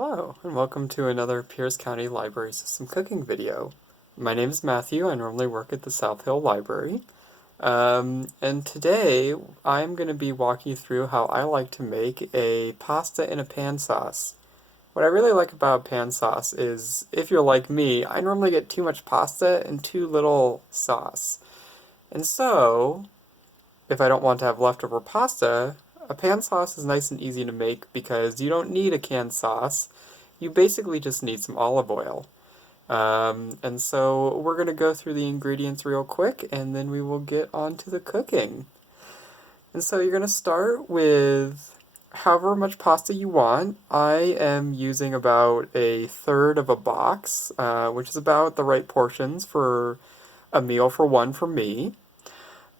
Hello, and welcome to another Pierce County Library System cooking video. My name is Matthew. I normally work at the South Hill Library. And today I'm going to be walking you through how I like to make a pasta in a pan sauce. What I really like about pan sauce is, if you're like me, I normally get too much pasta and too little sauce. And so, if I don't want to have leftover pasta, a pan sauce is nice and easy to make because you don't need a canned sauce. You basically just need some olive oil. And so we're going to go through the ingredients real quick and then we will get on to the cooking. And so you're going to start with however much pasta you want. I am using about a third of a box, which is about the right portions for a meal for one for me.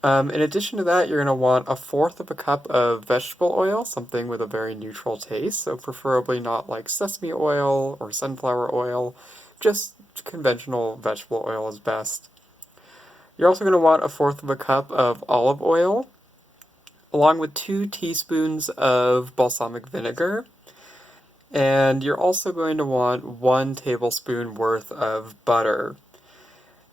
In addition to that, you're going to want a fourth of a cup of vegetable oil, something with a very neutral taste, so preferably not like sesame oil or sunflower oil, just conventional vegetable oil is best. You're also going to want a fourth of a cup of olive oil, along with 2 teaspoons of balsamic vinegar, and you're also going to want 1 tablespoon worth of butter.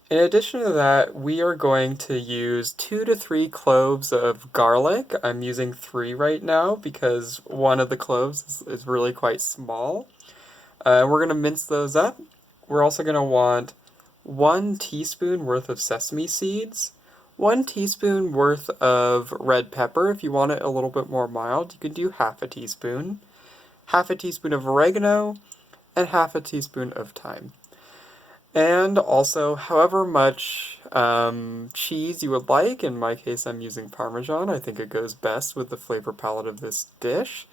In addition to that, we are going to use 2 to 3 cloves of garlic. I'm using 3 right now because one of the cloves is really quite small. We're going to mince those up. We're also going to want 1 teaspoon worth of sesame seeds, 1 teaspoon worth of red pepper. If you want it a little bit more mild, you can do half a teaspoon of oregano, and half a teaspoon of thyme. And also, however much cheese you would like. In my case, I'm using Parmesan. I think it goes best with the flavor palette of this dish.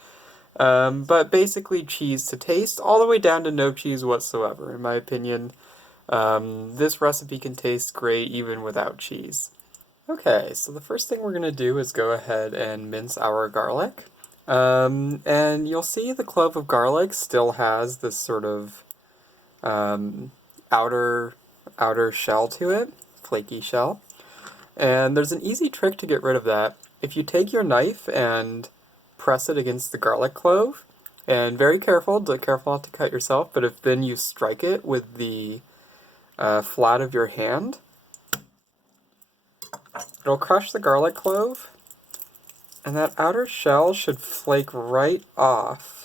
But basically cheese to taste, all the way down to no cheese whatsoever. In my opinion, this recipe can taste great even without cheese. Okay, so the first thing we're going to do is go ahead and mince our garlic. And you'll see the clove of garlic still has this sort of outer shell to it, flaky shell. And there's an easy trick to get rid of that. If you take your knife and press it against the garlic clove, and very careful not to cut yourself, but if then you strike it with the flat of your hand, it'll crush the garlic clove, and that outer shell should flake right off.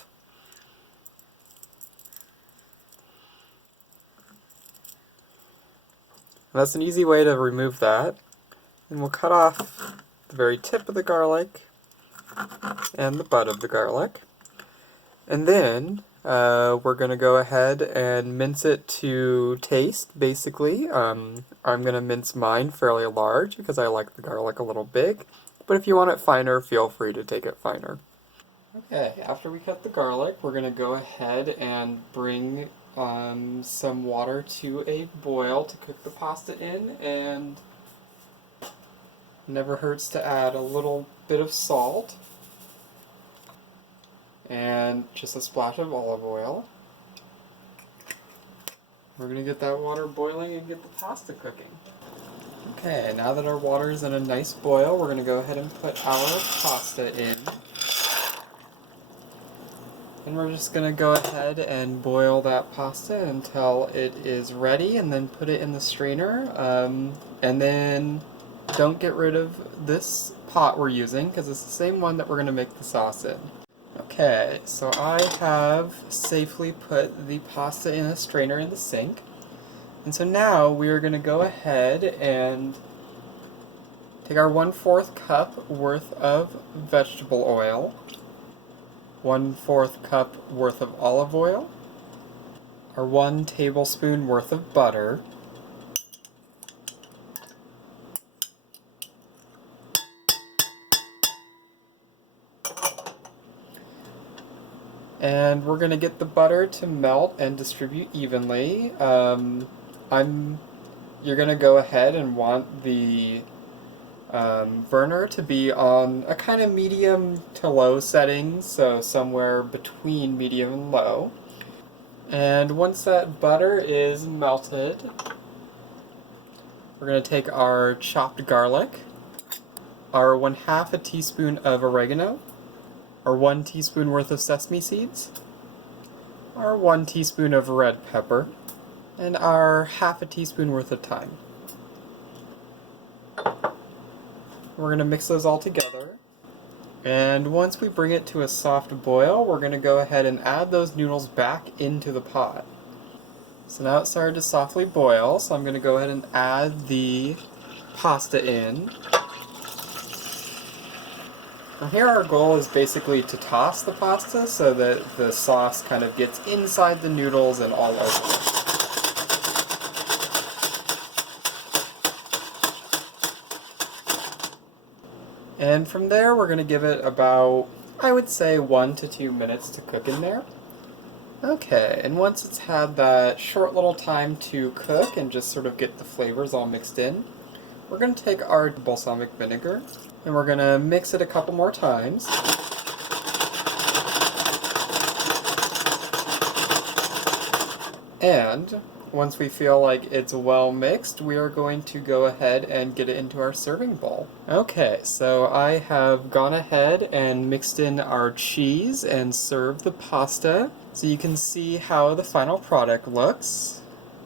And that's an easy way to remove that. And we'll cut off the very tip of the garlic and the butt of the garlic. And then we're going to go ahead and mince it to taste, basically. I'm going to mince mine fairly large because I like the garlic a little big. But if you want it finer, feel free to take it finer. Okay, after we cut the garlic, we're going to go ahead and bring some water to a boil to cook the pasta in, and never hurts to add a little bit of salt and just a splash of olive oil. We're going to get that water boiling and get the pasta cooking. Okay, now that our water is in a nice boil, we're going to go ahead and put our pasta in. And we're just going to go ahead and boil that pasta until it is ready, and then put it in the strainer. And then don't get rid of this pot we're using, because it's the same one that we're going to make the sauce in. Okay, so I have safely put the pasta in a strainer in the sink. And so now we are going to go ahead and take our 1/4 cup worth of vegetable oil, 1/4 cup worth of olive oil, our 1 tablespoon worth of butter, and we're going to get the butter to melt and distribute evenly. You're going to go ahead and want the burner to be on a kind of medium to low setting, so somewhere between medium and low. And once that butter is melted, we're going to take our chopped garlic, our 1/2 a teaspoon of oregano, our 1 teaspoon worth of sesame seeds, our 1 teaspoon of red pepper, and our half a teaspoon worth of thyme. We're going to mix those all together. And once we bring it to a soft boil, we're going to go ahead and add those noodles back into the pot. So now it's started to softly boil, so I'm going to go ahead and add the pasta in. Now here our goal is basically to toss the pasta so that the sauce kind of gets inside the noodles and all over it. And from there we're going to give it about, I would say, 1 to 2 minutes to cook in there. Okay, and once it's had that short little time to cook and just sort of get the flavors all mixed in, we're going to take our balsamic vinegar and we're going to mix it a couple more times. And once we feel like it's well mixed, we are going to go ahead and get it into our serving bowl. Okay, so I have gone ahead and mixed in our cheese and served the pasta, so you can see how the final product looks.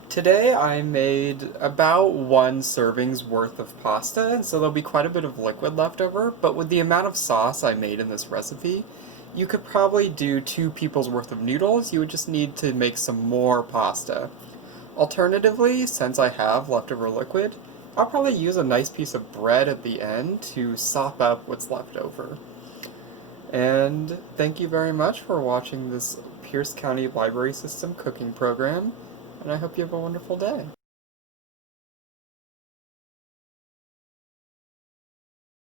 Today I made about 1 serving's worth of pasta, and so there'll be quite a bit of liquid left over, but with the amount of sauce I made in this recipe, you could probably do 2 people's worth of noodles. You would just need to make some more pasta. Alternatively, since I have leftover liquid, I'll probably use a nice piece of bread at the end to sop up what's left over. And thank you very much for watching this Pierce County Library System cooking program, and I hope you have a wonderful day.